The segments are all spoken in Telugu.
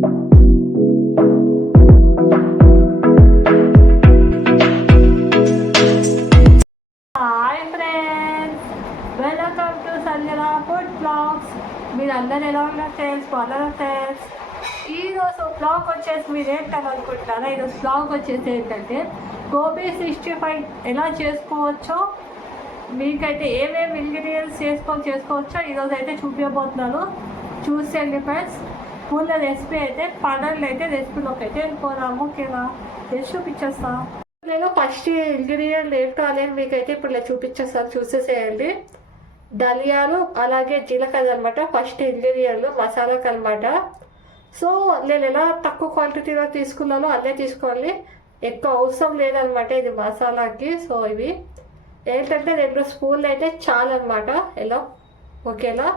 Hi friends, welcome to Sanjana food blogs. మీరు అందరు ఎలా ఉన్నారు ఫ్రెండ్స్? బాగున్నారు ఫ్రెండ్స్. ఈరోజు బ్లాగ్ వచ్చేసి మీరు ఏంటని అనుకుంటున్నారా? ఈరోజు బ్లాగ్ వచ్చేసి ఏంటంటే గోబీ 65 ఎలా చేసుకోవచ్చో, మీకైతే ఏమేమి ఇంగ్రీడియంట్స్ చేసుకోవచ్చో ఈరోజు అయితే చూపించబోతున్నాను. చూసేయండి ఫ్రెండ్స్. ఫుల్ రెసిపీ అయితే పండుగలు అయితే రెసిపీలోకి అయితే వెళ్ళిపోదాము. ఓకేనా? రెసిపీ చూపించేస్తా. నేను ఫస్ట్ ఇంగ్రీడియంట్ ఏంటో అనేది మీకైతే ఇప్పుడు ఇలా చూపించేస్తాను, చూసేసేయండి. ధనియాలు అలాగే జీలకర్ర అనమాట ఫస్ట్ ఇంగ్రీడియంట్లు మసాలాకి అనమాట. సో నేను ఎలా తక్కువ క్వాంటిటీలో తీసుకున్నానో అదే తీసుకోవాలి, ఎక్కువ అవసరం లేదనమాట ఇది మసాలాకి. సో ఇవి ఏంటంటే 2 స్పూన్లు అయితే చాలు అనమాట. ఎలా ఓకేనా?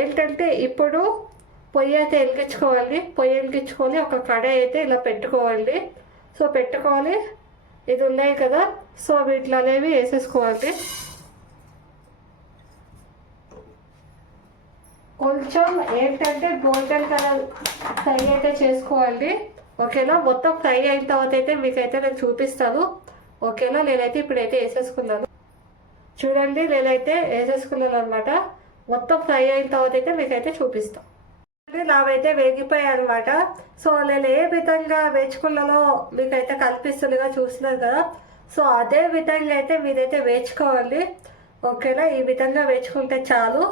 ఏంటంటే ఇప్పుడు పొయ్యి అయితే వెలిగించుకొని ఒక కడాయి అయితే ఇలా పెట్టుకోవాలి. సో పెట్టుకోవాలి, ఇది ఉన్నాయి కదా, సో వీటిలో అనేవి వేసేసుకోవాలి. కొంచెం ఏంటంటే గోల్డెన్ కలర్ ఫ్రై అయితే చేసుకోవాలి. ఓకేనా? మొత్తం ఫ్రై అయిన తర్వాత అయితే మీకైతే నేను చూపిస్తాను. ఓకేనా? నేనైతే ఇప్పుడైతే వేసేసుకున్నాను. చూడండి, నేనైతే వేసేసుకున్నాను అనమాట. మొత్తం ఫ్రై అయిన తర్వాత అయితే మీకైతే చూపిస్తాను. నావైతే వేగిపోయాయి అనమాట. సో నేను ఏ విధంగా వేచుకున్నానో మీకైతే కనిపిస్తుందిగా, చూస్తున్నారు కదా. సో అదే విధంగా అయితే మీరైతే వేచుకోవాలి. ఓకేనా? ఈ విధంగా వేచుకుంటే చాలు.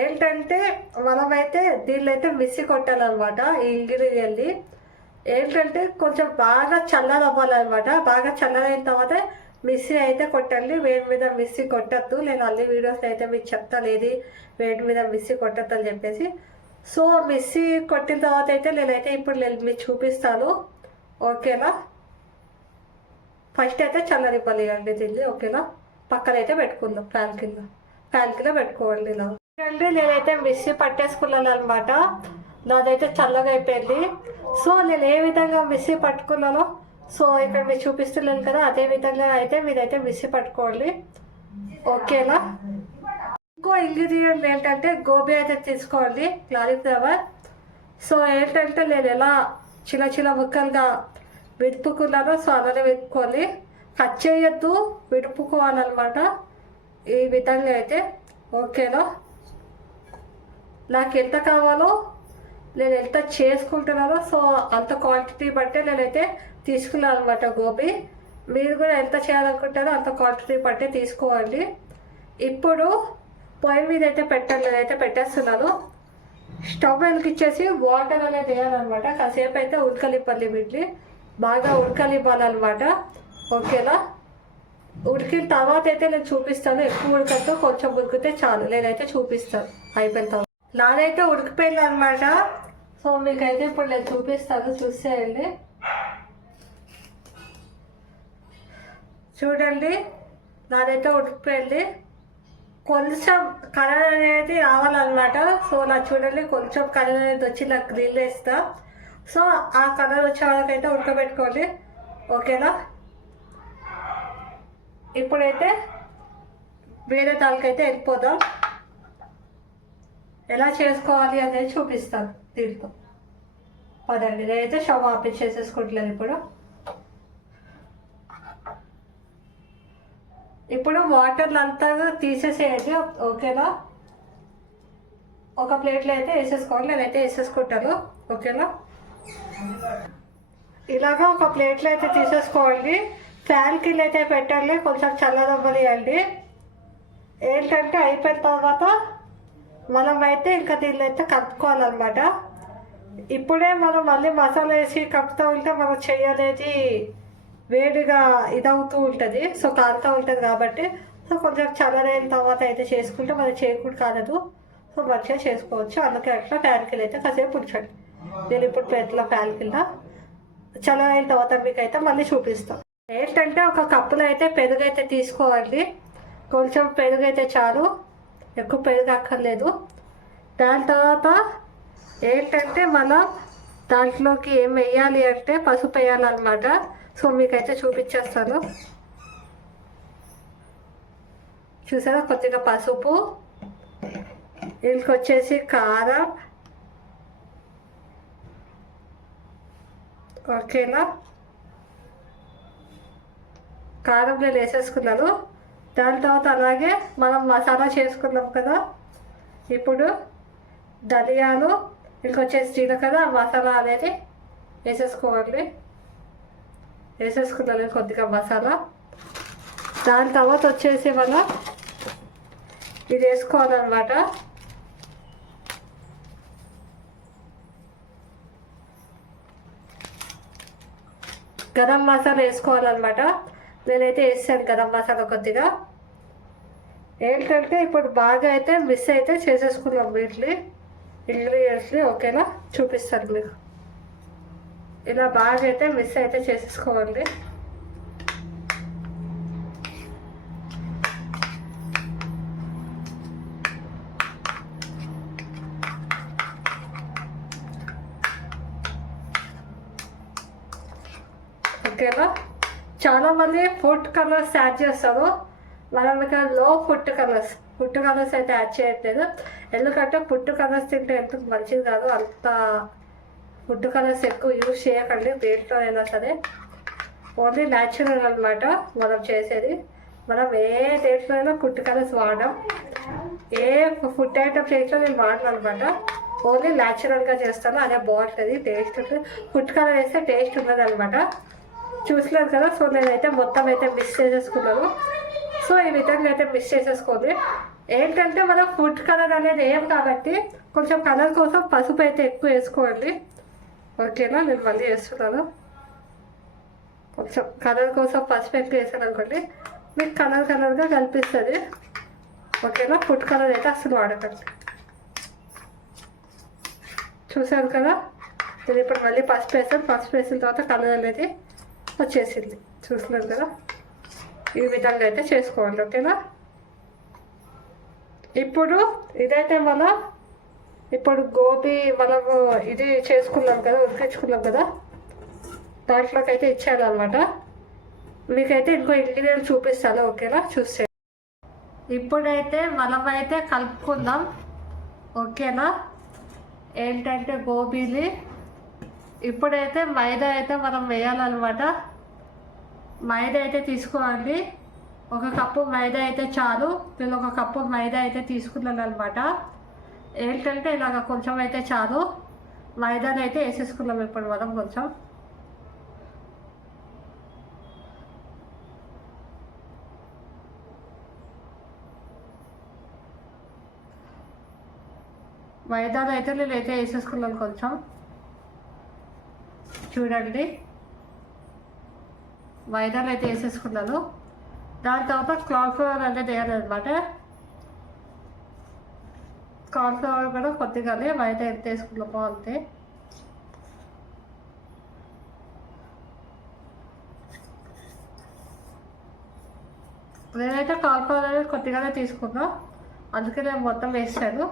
ఏంటంటే మనమైతే దీన్ని అయితే మిక్సీ కొట్టాలన్నమాట. ఈ ఇంగ్రీడియంట్ని ఏంటంటే కొంచెం బాగా చల్లదవ్వాలన్నమాట. బాగా చల్లదైన తర్వాత మిక్సీ అయితే కొట్టండి. వేడి మీద మిక్సీ కొట్టద్దు. నేను అన్ని వీడియోస్ అయితే మీకు చెప్తాను ఏది వేడి మీద మిక్సీ కొట్టద్దు అని చెప్పేసి. సో మిక్సీ కొట్టిన తర్వాత అయితే నేనైతే ఇప్పుడు మీకు చూపిస్తాను. ఓకేనా? ఫస్ట్ అయితే చల్లనివ్వాలి అండి దీన్ని. ఓకేనా? పక్కన అయితే పెట్టుకుందాం, ఫ్యాన్ కింద పెట్టుకోవాలి. ఇలా అంటే నేనైతే మిక్సీ పట్టేసుకున్నాను అనమాట. నాదైతే చల్లగా అయిపోయింది. సో నేను ఏ విధంగా మిక్సీ పట్టుకున్నానో సో ఇక్కడ మీకు చూపిస్తున్నాను కదా, అదే విధంగా అయితే మీరైతే మిక్సీ పట్టుకోవాలి. ఓకేనా? ఇంకో ఇంగ్రీడియంట్ ఏంటంటే గోబీ అయితే తీసుకోండి, క్లారిఫ్లవర్. సో ఏంటంటే నేను ఎలా చిన్న ముక్కలుగా విడుపుకున్నానో సో అలానే విడుపుకోవాలి. కట్ చేయొద్దు, విడుపుకోవాలన్నమాట ఈ విధంగా అయితే. ఓకేనా? నాకు ఎంత కావాలో నేను ఎంత చేసుకుంటున్నానో సో అంత క్వాంటిటీ బట్టే నేనైతే తీసుకున్నాను అనమాట గోబీ. మీరు కూడా ఎంత చేయాలనుకుంటారో అంత క్వాంటిటీ బట్టే తీసుకోవాలి. ఇప్పుడు పొయ్యి మీద అయితే పెట్టండి, నేనైతే పెట్టేస్తున్నాను. స్టవ్ వెలిగించేసి వాటర్ అనేది వేయాలన్నమాట. కాసేపు అయితే ఉడకలివ్వాలి, వీటిని బాగా ఉడకలివ్వాలన్నమాట. ఓకేనా? ఉడికిన తర్వాత అయితే నేను చూపిస్తాను. ఎక్కువ ఉడకతో కొంచెం ఉడికితే చాలు, నేనైతే చూపిస్తాను అయిపోయిన తర్వాత. నాదైతే ఉడికిపోయింది అనమాట. సో మీకైతే ఇప్పుడు నేను చూపిస్తాను, చూసేయండి. చూడండి, నాదైతే ఉడికిపోయింది. కొంచెం కలర్ అనేది రావాలన్నమాట. సో నాకు చూడండి కొంచెం కలర్ అనేది వచ్చి నాకు గ్రిల్ వేస్తా. సో ఆ కలర్ వచ్చే వాళ్ళకైతే ఉడకబెట్టుకోండి. ఓకేనా? ఇప్పుడైతే వేరే దానికైతే వెళ్ళిపోదాం. ఎలా చేసుకోవాలి అనేది చూపిస్తాను దీంతో. పదండి, నేనైతే స్టవ్ ఆపించేసేసుకుంటలేదు. ఇప్పుడు వాటర్ అంతా తీసేసేయండి. ఓకేనా? ఒక ప్లేట్లో అయితే వేసేసుకోవాలి, నేనైతే వేసేసుకుంటాను. ఓకేనా? ఇలాగా ఒక ప్లేట్లో అయితే తీసేసుకోండి. ఫ్యాన్ కింద అయితే పెట్టండి, కొంచెం చల్లదవ్వనియండి. ఏంటంటే అయిపోయిన తర్వాత మనం అయితే ఇంకా దీన్ని అయితే కలుపుకోవాలన్నమాట. ఇప్పుడే మనం మళ్ళీ మసాలా వేసి కలుపుతూ ఉంటే మనం చేయనేది వేడిగా ఇదవుతూ ఉంటుంది, సో కాలుతూ ఉంటుంది కాబట్టి. సో కొంచెం చల్లరైన తర్వాత అయితే చేసుకుంటే మనం చేయకుండా కాలేదు, సో మంచిగా చేసుకోవచ్చు. అందుకే అట్లా ఫ్యాన్ కింద అయితే కాసేపు ఉంచండి. నేను ఇప్పుడు ప్లేట్లో ఫ్యాన్ కింద చల్లరైన తర్వాత మీకు అయితే మళ్ళీ చూపిస్తాను. ఏంటంటే ఒక కప్పులో అయితే పెరుగు అయితే తీసుకోవాలి. కొంచెం పెరుగు అయితే చాలు, ఎక్కువ పెరుగు అక్కర్లేదు. దాని తర్వాత ఏంటంటే మనం దాంట్లోకి ఏం వేయాలి అంటే పసుపు వేయాలన్నమాట. సో మీకైతే చూపించేస్తాను. చూసారా, కొద్దిగా పసుపు, ఇంకొచ్చేసి కారం, ఓకేనా. కారం నేను వేసేసుకున్నాను. దాని తర్వాత అలాగే మనం మసాలా చేసుకున్నాం కదా, ఇప్పుడు ధనియాలు ఇంకొచ్చేసి జీలకర్ర మసాలా అనేది వేసేసుకోవాలి. వేసేసుకున్నాను కొద్దిగా మసాలా. దాని తర్వాత వచ్చేసి మనం ఇది వేసుకోవాలన్నమాట. గరం మసాలా వేసుకోవాలన్నమాట. నేనైతే వేసాను గరం మసాలా కొద్దిగా. ఏంటంటే ఇప్పుడు బాగా అయితే మిక్స్ అయితే చేసేసుకున్నాం వీటిని ఇంగ్రీడియంట్స్ని. ఓకేనా, చూపిస్తాను మీకు. ఇలా బాగా అయితే మిక్స్ అయితే చేసేసుకోవాలి. ఓకేనా. చాలామంది ఫుడ్ కలర్స్ యాడ్ చేస్తారు. మనం ఇక్కడ లో ఫుడ్ కలర్స్ అయితే యాడ్ చేయట్లేదు. ఎందుకంటే ఫుడ్ కలర్స్ తింటే ఎందుకు మంచిది కాదు. అంత ఫుడ్ కలర్స్ ఎక్కువ యూజ్ చేయకండి దేంట్లో అయినా సరే. ఓన్లీ న్యాచురల్ అనమాట మనం చేసేది. మనం ఏ దేంట్లో అయినా ఫుడ్ కలర్స్ వాడడం. ఏ ఫుడ్ ఐటమ్ చేసినా నేను వాడను అనమాట. ఓన్లీ న్యాచురల్గా చేస్తాను, అదే బాగుంటుంది. టేస్ట్ ఉంటుంది. ఫుడ్ కలర్ వేస్తే టేస్ట్ ఉండదు అనమాట. చూసలేదు కదా. సో నేనైతే మొత్తం అయితే మిక్స్ చేసేసుకున్నాను. సో ఈ విధంగా అయితే మిక్స్ చేసేసుకోండి. ఏంటంటే మనం ఫుడ్ కలర్ అనేది ఏం కాబట్టి కొంచెం కలర్ కోసం పసుపు అయితే ఎక్కువ వేసుకోండి. ఓకేనా, నేను మళ్ళీ వేస్తున్నాను. కొంచెం కలర్ కోసం పసుపు ఎక్కువ వేసాను అనుకోండి, మీకు కలర్గా కనిపిస్తుంది. ఓకేనా, ఫుడ్ కలర్ అయితే అసలు వాడకండి. చూసారు కదా. నేను ఇప్పుడు మళ్ళీ పసుపు వేసాను. పసుపు వేసిన తర్వాత కలర్ అనేది వచ్చేసింది. చూస్తున్నారు కదా. ఈ విధంగా అయితే చేసుకోవాలి. ఓకేనా. ఇప్పుడు ఇదైతే మనం ఇప్పుడు గోబీ మనము ఇది చేసుకున్నాం కదా, ఉడికించుకున్నాం కదా, దాంట్లోకి అయితే ఇచ్చేయాలన్నమాట. మీకైతే ఇంకో ఇంగ్రీడియంట్ చూపిస్తాను. ఓకేనా, చూస్తే ఇప్పుడైతే మనమైతే కలుపుకుందాం. ఓకేనా. ఏంటంటే గోబీని ఇప్పుడైతే మైదా అయితే మనం వేయాలన్నమాట. మైదా అయితే తీసుకోవాలి. 1 కప్పు మైదా అయితే చాలు. నేను 1 కప్పు మైదా అయితే తీసుకున్నాను అనమాట. ఏంటంటే ఇలాగ కొంచెం అయితే చాలు. మైదాని అయితే వేసేసుకున్నాం ఇప్పుడు మనం. కొంచెం మైదాని అయితే నేనైతే వేసేసుకున్నాను కొంచెం. చూడండి, మైదాలు అయితే వేసేసుకున్నాను. దాని తర్వాత కార్న్ఫ్లవర్ అనేది వేయాలన్నమాట. కార్న్ఫ్లవర్ కూడా కొద్దిగానే మైదా ఎంత వేసుకున్నామో అంతే. నేనైతే కార్న్ఫ్లవర్ అనేది కొద్దిగానే తీసుకున్నా, అందుకే నేను మొత్తం వేసాను.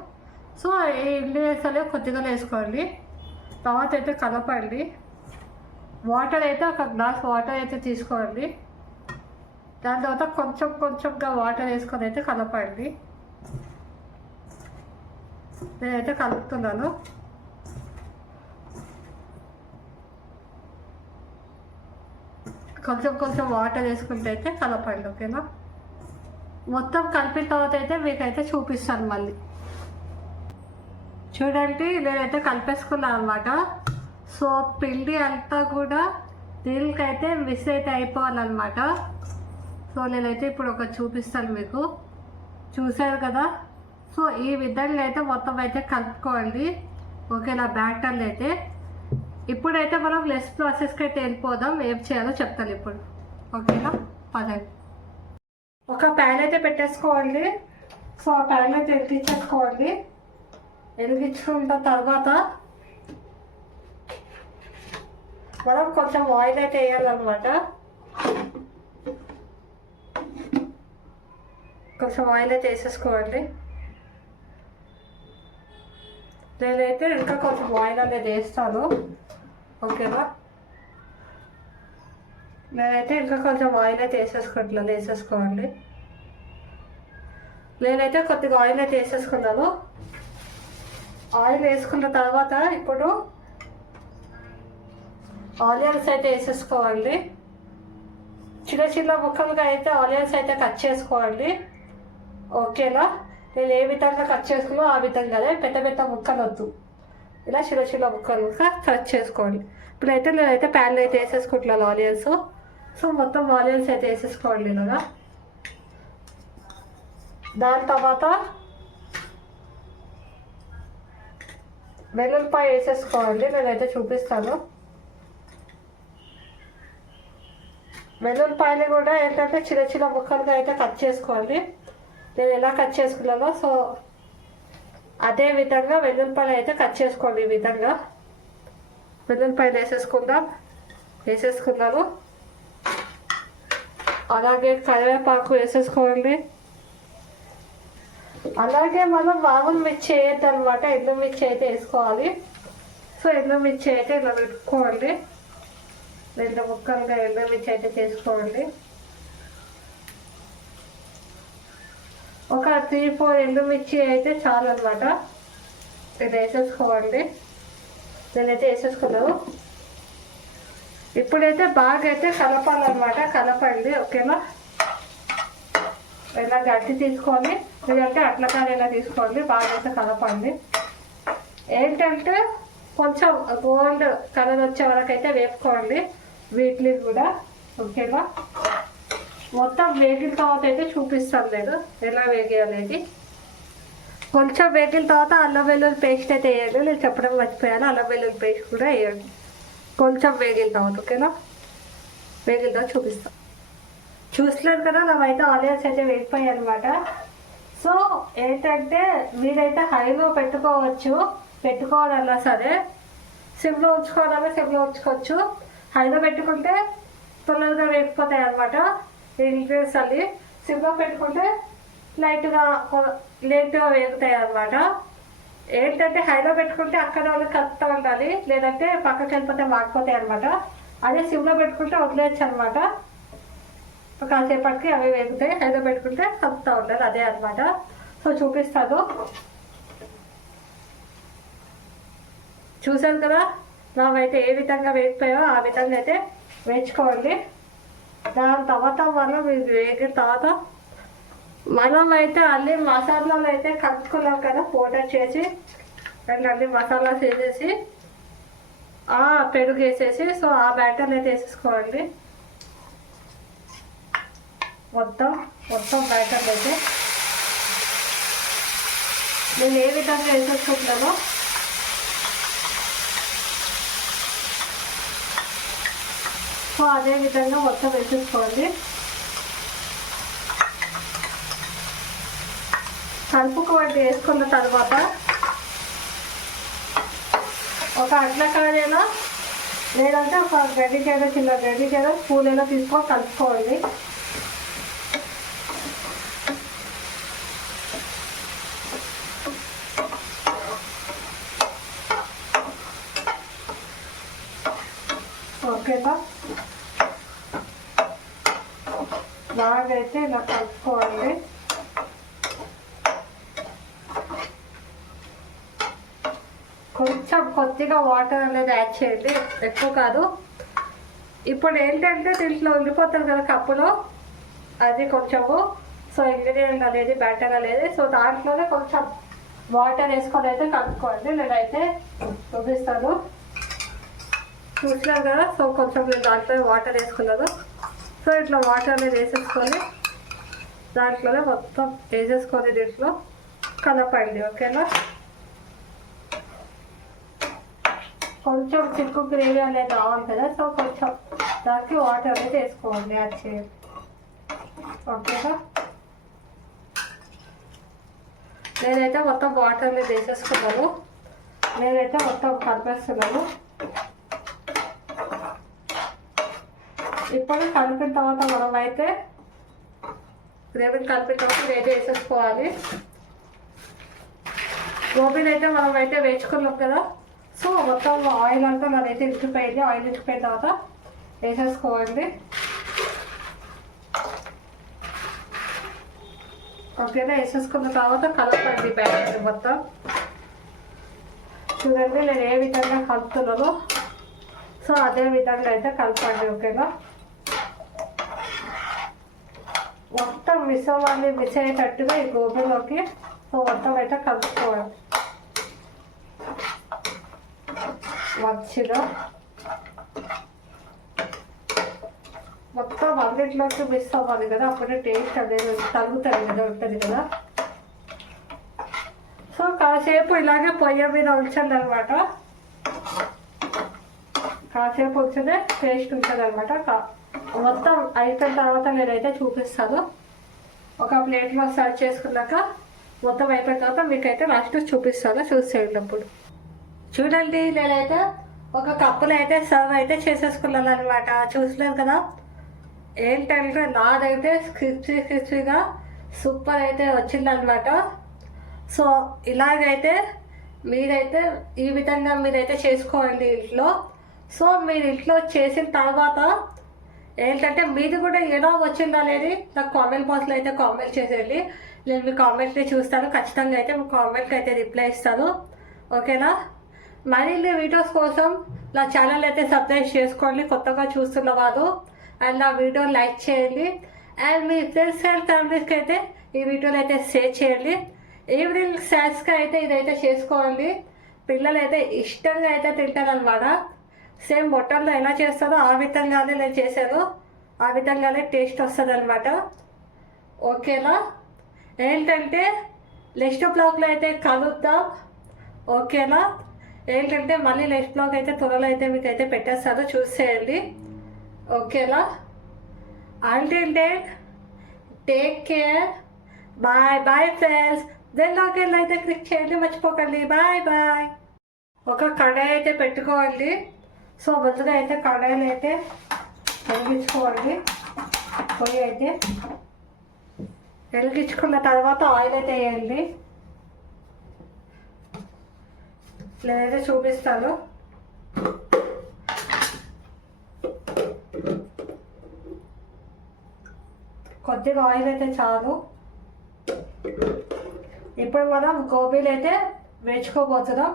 సో ఈ ఇంగ్రీడియంట్స్ అనేవి కొద్దిగానే వేసుకోండి. తర్వాత అయితే కలపండి. వాటర్ అయితే 1 గ్లాస్ వాటర్ అయితే తీసుకోండి. దాని తర్వాత కొంచెంగా వాటర్ వేసుకొని అయితే కలపండి. నేనైతే కలుపుతున్నాను. కొంచెం వాటర్ వేసుకుంటే అయితే కలపండి. ఓకేనా. మొత్తం కలిపిన తర్వాత అయితే మీకైతే చూపిస్తాను మళ్ళీ. చూడండి, నేనైతే కలిపేసుకున్నాను అనమాట. సో పిండి అంతా కూడా దీనికైతే మిక్స్ అయితే అయిపోవాలన్నమాట. సో నేనైతే ఇప్పుడు ఒకటి చూపిస్తాను మీకు. చూసారు కదా. సో ఈ విధంగా అయితే మొత్తం అయితే కలుపుకోండి. ఓకేనా, బ్యాటర్లు అయితే. ఇప్పుడైతే మనం నెక్స్ట్ ప్రాసెస్కి అయితే వెళ్ళిపోదాం. ఏం చేయాలో చెప్తాను ఇప్పుడు. ఓకేనా, పదండి. ఒక ప్యాన్ అయితే పెట్టేసుకోండి. సో ఆ ప్యాన్ అయితే వెలిగించేసుకోండి. వెలిగించుకున్న తర్వాత మనం కొంచెం ఆయిల్ అయితే వేయాలన్నమాట. కొంచెం ఆయిల్ అయితే వేసేసుకోండి. నేనైతే ఇంకా కొంచెం ఆయిల్ అనేది వేస్తాను. ఓకేనా, నేనైతే ఇంకా కొంచెం ఆయిల్ అయితే వేసేసుకోండి. నేనైతే కొద్దిగా ఆయిల్ అయితే వేసేసుకున్నాను. ఆయిల్ వేసుకున్న తర్వాత ఇప్పుడు ఆనియన్స్ అయితే వేసేసుకోవాలి. చిన్న చిన్న ముక్కలుగా అయితే ఆనియన్స్ అయితే కట్ చేసుకోవాలి. ఓకేనా? నేను ఏ విధంగా కట్ చేసుకున్నా ఆ విధంగానే, పెద్ద పెద్ద ముక్కలు వద్దు, ఇలా చిన్న చిన్న ముక్కలుగా కట్ చేసుకోవాలి. ఇప్పుడైతే నేనైతే ప్యాన్లో అయితే వేసేసుకుంటున్నాను ఆనియన్స్. సో మొత్తం ఆనియన్స్ అయితే వేసేసుకోవాలి ఇలాగా. దాని తర్వాత వెల్లుల్లిపాయ వేసేసుకోవాలి. నేనైతే చూపిస్తాను. వెల్లుల్లిపాయలు కూడా ఏంటంటే చిన్న చిన్న ముక్కలుగా అయితే కట్ చేసుకోవాలి. నేను ఎలా కట్ చేసుకున్నానో సో అదే విధంగా వెల్లుల్లిపాయలు అయితే కట్ చేసుకోండి. ఈ విధంగా వెల్లుల్లిపాయలు వేసేసుకున్నాను. అలాగే కరివేపాకు వేసేసుకోండి. అలాగే మనం మామూలు మిర్చి వేయద్దు అనమాట, ఎండు మిర్చి అయితే వేసుకోవాలి. సో ఎండు మిర్చి అయితే ఇలా పెట్టుకోవాలి. 2 ముక్కలుగా ఎండు మిర్చి అయితే చేసుకోండి. ఒక 3-4 ఎండు మిర్చి అయితే చాలు అనమాట. ఇది వేసేసుకోవాలి. నేనైతే వేసేసుకున్నాను. ఇప్పుడైతే బాగా అయితే కలపాలన్నమాట. కలపండి. ఓకేనా? ఇలా గట్టి తీసుకోండి, లేదంటే అట్లకాయలా తీసుకోండి. బాగా అయితే కలపండి. ఏంటంటే కొంచెం గోల్డ్ కలర్ వచ్చే వరకు అయితే వేపుకోండి వీటిని కూడా. ఓకేనా? మొత్తం వేగిన తర్వాత అయితే చూపిస్తాను నేను ఎలా వేగేయాలి. కొంచెం వేగిన తర్వాత అల్లం వెల్లుల్లి పేస్ట్ అయితే వేయండి. నేను చెప్పడం మర్చిపోయాను, అల్లం వెల్లుల్లి పేస్ట్ కూడా వేయండి కొంచెం వేగిన తర్వాత. ఓకేనా? వేగిన తర్వాత చూపిస్తాను. చూసలేదు కదా, నావైతే ఆనియన్స్ అయితే వేగిపోయాయి అనమాట. సో ఏంటంటే మీరైతే హైలో పెట్టుకోవాలన్నా సరే, సిమ్లో ఉంచుకోవాలన్నా సిమ్లో ఉంచుకోవచ్చు. హైలో పెట్టుకుంటే తొందరగా వేగిపోతాయి అనమాట ఇంగ్రీడియంట్స్ అన్ని. సిమ్లో పెట్టుకుంటే లైట్గా వేగుతాయి అనమాట. ఏంటంటే హైలో పెట్టుకుంటే అక్కడ వాళ్ళు కలుపుతూ ఉండాలి, లేదంటే పక్కకి వెళ్ళిపోతే మాడిపోతాయి అనమాట. అదే సిమ్లో పెట్టుకుంటే వదిలేయచ్చు అనమాట. కాసేపటికి అవి వేగుతాయి. హైలో పెట్టుకుంటే కలుపుతూ ఉండాలి, అదే అనమాట. సో చూపిస్తాను. చూసాను కదా, నావైతే ఏ విధంగా వేగిపోయాయో ఆ విధంగా అయితే వేయించుకోండి. దాని తర్వాత మనం ఇది వేగిన తర్వాత మనం అయితే అన్ని మసాలాలు అయితే కలుపుకున్నాం కదా, పౌడర్ చేసి అండ్ అన్ని మసాలాస్ వేసేసి పెరుగు వేసేసి సో ఆ బ్యాటర్ అయితే వేసేసుకోండి. మొత్తం బ్యాటర్ అయితే నేను ఏ విధంగా వేసేసుకుంటున్నానో సో అదే విధంగా మొత్తం వేసేసుకోండి. కలుపుకోండి. వేసుకున్న తర్వాత ఒక అట్లకాయలో లేదంటే ఒక గడ్డికాయలో, చిన్న గడ్డికాయలో స్పూన్ తీసుకొని కలుపుకోండి. ఓకేనా? బాగైతే ఇలా కలుపుకోండి. కొంచెం కొద్దిగా వాటర్ అనేది యాడ్ చేయండి, ఎక్కువ కాదు. ఇప్పుడు ఏంటంటే దీంట్లో ఉండిపోతుంది కదా కప్పులో, అది కొంచెము సో ఇంగ్రీడియంట్ అనేది బ్యాటర్ అనేది సో దాంట్లోనే కొంచెం వాటర్ వేసుకొని అయితే కలుపుకోండి. నేనైతే చూపిస్తాను. చూసినాను కదా, సో కొంచెం నేను దాంట్లో వాటర్ వేసుకున్నాను. సో ఇట్లా వాటర్ అనేది వేసేసుకొని దాంట్లోనే మొత్తం వేసేసుకొని దీంట్లో కలపండి. ఓకేనా? కొంచెం చిక్కు గ్రేవీ అనేది రావాలి కదా, సో కొంచెం దానికి వాటర్ అనేది వేసుకోండి, యాడ్ చేయండి. ఓకేనా? నేనైతే మొత్తం వాటర్ అనేది వేసేసుకున్నాను. నేనైతే మొత్తం కలిపేస్తున్నాను. ఇప్పుడు కలిపిన తర్వాత మనం అయితే గ్రేవీని కలిపిన తర్వాత వేడి వేసేసుకోవాలి. గోబీని అయితే మనం అయితే వేసుకున్నాం కదా, సో మొత్తం ఆయిల్ అంతా నాదైతే ఇంకిపోయింది. ఆయిల్ ఇంకిపోయిన తర్వాత వేసేసుకోండి. ఓకేనా? వేసేసుకున్న తర్వాత కలపండి బ్యాటర్ మొత్తం. చూడండి నేను ఏ విధంగా కలుపుతున్నానో. సో అదే విధంగా అయితే కలపండి. ఓకేనా, మొత్తం మిస్ అయ్యేటట్టుగా ఈ గోబీలోకి సో మొత్తం అయితే కలుపుకోవాలి మంచిగా. మొత్తం అన్నింటిలోకి మిస్ అవ్వాలి కదా, అప్పుడే టేస్ట్ అనేది తగ్గుతుంది కదా, ఉంటుంది కదా. సో కాసేపు ఇలాగే పొయ్యి మీద ఉంచండి అనమాట. కాసేపు ఉంచితే టేస్ట్ ఉంటుంది అనమాట. మొత్తం అయిపోయిన తర్వాత నేనైతే చూపిస్తాను. ఒక ప్లేట్లో సర్వ్ చేసుకున్నాక మొత్తం అయిపోయిన తర్వాత మీకైతే లాస్ట్ చూపిస్తాను, చూసేటప్పుడు. చూడండి, నేనైతే ఒక కప్పులో అయితే సర్వ్ అయితే చేసేసుకున్నాను అనమాట. చూసలేదు కదా, ఏంటంటే నాదైతే క్రిస్పీగా సూపర్ అయితే వచ్చిందనమాట. సో ఇలాగైతే మీరైతే ఈ విధంగా మీరైతే చేసుకోండి ఇంట్లో. సో మీరు ఇంట్లో చేసిన తర్వాత ఏంటంటే మీది కూడా ఎలా వచ్చింది అనేది నాకు కామెంట్ బాక్స్లో అయితే కామెంట్ చేసేయండి. నేను మీ కామెంట్ని చూస్తాను, ఖచ్చితంగా అయితే మీ కామెంట్కి అయితే రిప్లై ఇస్తాను. ఓకేనా, మరిన్ని వీడియోస్ కోసం నా ఛానల్ అయితే సబ్స్క్రైబ్ చేసుకోండి కొత్తగా చూస్తున్న వాళ్ళు. అండ్ నా వీడియో లైక్ చేయండి. అండ్ మీ ఫ్రెండ్స్ అండ్ ఫ్యామిలీస్కి అయితే ఈ వీడియోలో అయితే షేర్ చేయండి. ఈవినింగ్ స్నాక్స్గా అయితే ఇదైతే చేసుకోండి. పిల్లలు అయితే ఇష్టంగా అయితే తింటారనమాట. సేమ్ బొట్టల్లో ఎలా చేస్తారో ఆ విధంగానే నేను చేశాను, ఆ విధంగానే టేస్ట్ వస్తుంది అనమాట. ఓకేనా, ఏంటంటే నెక్స్ట్ బ్లాగ్లో అయితే కలుద్దాం. ఓకేనా, ఏంటంటే మళ్ళీ నెక్స్ట్ బ్లాగ్ అయితే త్వరలో అయితే మీకు అయితే పెట్టేస్తాను, చూసేయండి. ఓకేనా, until then take care, bye bye friends. దానిలోకి అయితే క్లిక్ చేయండి, మర్చిపోకండి. Bye bye. ఒక కడాయి అయితే పెట్టుకోండి. సో ముందుగా అయితే కడాయిలు అయితే వెలిగించుకోండి. పొయ్యి అయితే వెలిగించుకున్న తర్వాత ఆయిల్ అయితే వేయండి. నేనైతే చూపిస్తాను. కొద్దిగా ఆయిల్ అయితే చాలు. ఇప్పుడు మనం గోబీలు అయితే వేసుకోబోతున్నాం.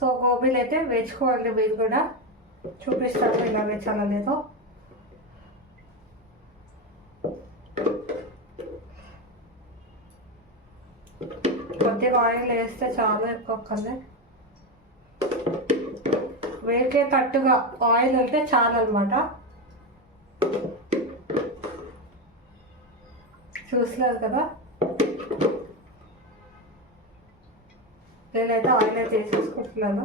సో గోబీలు అయితే వేసుకోండి. మీరు కూడా చూపిస్తాను ఇలా వేసాలో లేదో. కొద్దిగా ఆయిల్ వేస్తే చాలు, ఎక్కువ వేకే తట్టుగా ఆయిల్ అంటే చాలు అనమాట. చూసలేదు కదా, నేనైతే ఆయిల్ అయితే వేసేసుకుంటున్నాను.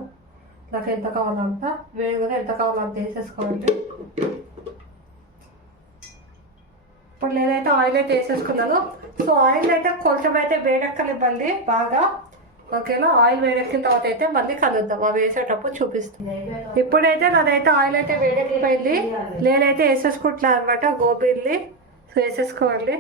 నాకు ఎంత కావాలంత, వేడి కూడా ఎంత కావాలంత వేసేసుకోండి. ఇప్పుడు నేనైతే ఆయిల్ అయితే వేసేసుకున్నాను. సో ఆయిల్ అయితే కొంచెం అయితే వేడెక్కనివ్వండి బాగా. ఓకేనా, ఆయిల్ వేడెక్కిన తర్వాత అయితే మళ్ళీ కలుద్దాం, అవి వేసేటప్పుడు చూపిస్తుంది. ఇప్పుడైతే నాదైతే ఆయిల్ అయితే వేడెక్కిపోయింది. నేనైతే వేసేసుకుంటున్నాను అనమాట గోబీల్ని. సో వేసేసుకోండి.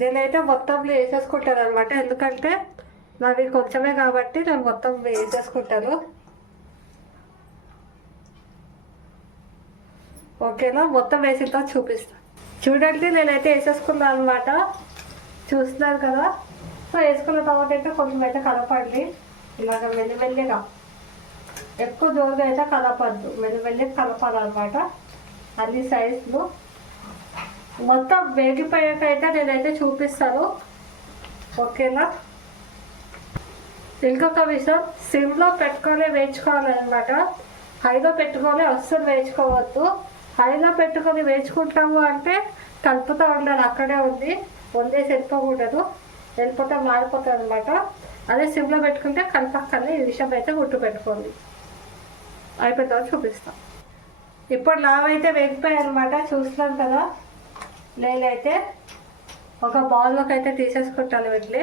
నేనైతే మొత్తం వేసేసుకుంటాను అనమాట, ఎందుకంటే నావి కొంచెమే కాబట్టి నేను మొత్తం వేసేసుకుంటాను. ఓకేనా, మొత్తం వేసిన తర్వాత చూపిస్తాను. చూడండి, నేనైతే వేసేసుకున్నాను అనమాట, చూస్తున్నారు కదా. సో వేసుకున్న తర్వాత అయితే కొంచెం అయితే కలపండి. ఇలాగ మెల్లిమెల్లిగా, ఎక్కువ జోరుగా అయితే కలపద్దు, మెల్లిమెల్లిగా కలపాలన్నమాట అన్ని సైజులు. మొత్తం వేగిపోయాక అయితే నేనైతే చూపిస్తాను. ఓకేనా, ఇంకొక విషయం, సిమ్లో పెట్టుకొని వేయించుకోవాలన్నమాట. హైలో పెట్టుకొని అస్సలు వేయించుకోవద్దు. హైలో పెట్టుకొని వేయించుకుంటాము అంటే కలుపుతూ ఉండాలి, అక్కడే ఉంది, వందేసి వెళ్ళిపోకూడదు, వెళ్ళిపోతే మారిపోతుంది అనమాట. అదే సిమ్లో పెట్టుకుంటే కలపక్కర్లే. ఈ విషయం అయితే గుర్తు పెట్టుకోండి. అయిపోయిన తర్వాత చూపిస్తాం. ఇప్పుడు నావైతే వేగిపోయాయి అనమాట, చూస్తున్నాను కదా. నేనైతే ఒక బౌల్లోకి అయితే తీసేసుకుంటాను వీటిని.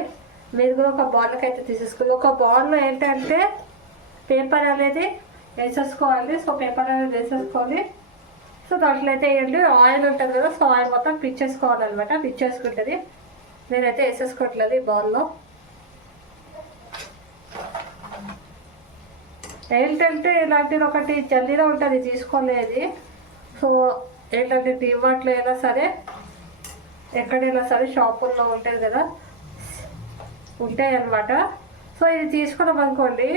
మీరు కూడా ఒక బౌల్లోకి అయితే తీసేసుకోండి. ఒక బౌల్లో ఏంటంటే పేపర్ అనేది వేసేసుకోవాలి. సో పేపర్ అనేది వేసేసుకొని సో దాంట్లో అయితే వేయండి. ఆయిల్ ఉంటుంది కదా, సో ఆయిల్ మొత్తం పిచ్చేసుకోవాలన్నమాట, పిచ్చేసుకుంటుంది. నేనైతే వేసేసుకోవట్లేదు ఈ బౌల్లో. ఏంటంటే ఇలాంటిది ఒకటి జల్దీలో ఉంటుంది తీసుకోలేదు. సో ఏంటంటే డిమార్ట్లో అయినా సరే, ఎక్కడైనా సరే షాపుల్లో ఉంటుంది కదా, ఉంటాయి అన్నమాట. సో ఇది తీసుకున్నాం అనుకోండి,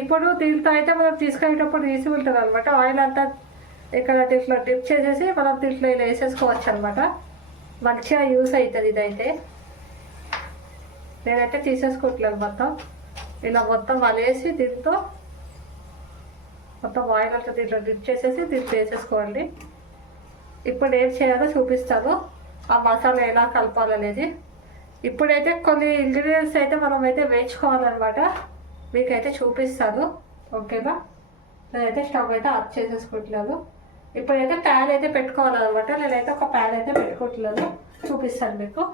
ఇప్పుడు దీంతో అయితే మనం తీసుకునేటప్పుడు ఈజీ ఉంటుంది అనమాట. ఆయిల్ అంతా ఇక్కడ దీంట్లో డిప్ చేసేసి మనం దీంట్లో ఇలా వేసేసుకోవచ్చు అనమాట. మంచిగా యూస్ అవుతుంది ఇదైతే. నేనైతే తీసేసుకుంటున్నాను మొత్తం. ఇలా మొత్తం వలేసి దీంతో మొత్తం ఆయిల్ అంతా దీంట్లో డిప్ చేసేసి దీంట్లో వేసేసుకోండి. ఇప్పుడు ఏం చేయాలో చూపిస్తాను, ఆ మసాలా ఎలా కలపాలనేది. ఇప్పుడైతే కొన్ని ఇంగ్రీడియంట్స్ అయితే మనం అయితే వేయించుకోవాలన్నమాట, మీకైతే చూపిస్తాను. ఓకేనా? నేనైతే స్టవ్ అయితే ఆఫ్ చేసేసుకుంటున్నాను. ఇప్పుడైతే ప్యాన్ అయితే పెట్టుకోవాలన్నమాట. నేనైతే ఒక ప్యాన్ అయితే పెట్టుకుంటున్నాను, చూపిస్తాను మీకు.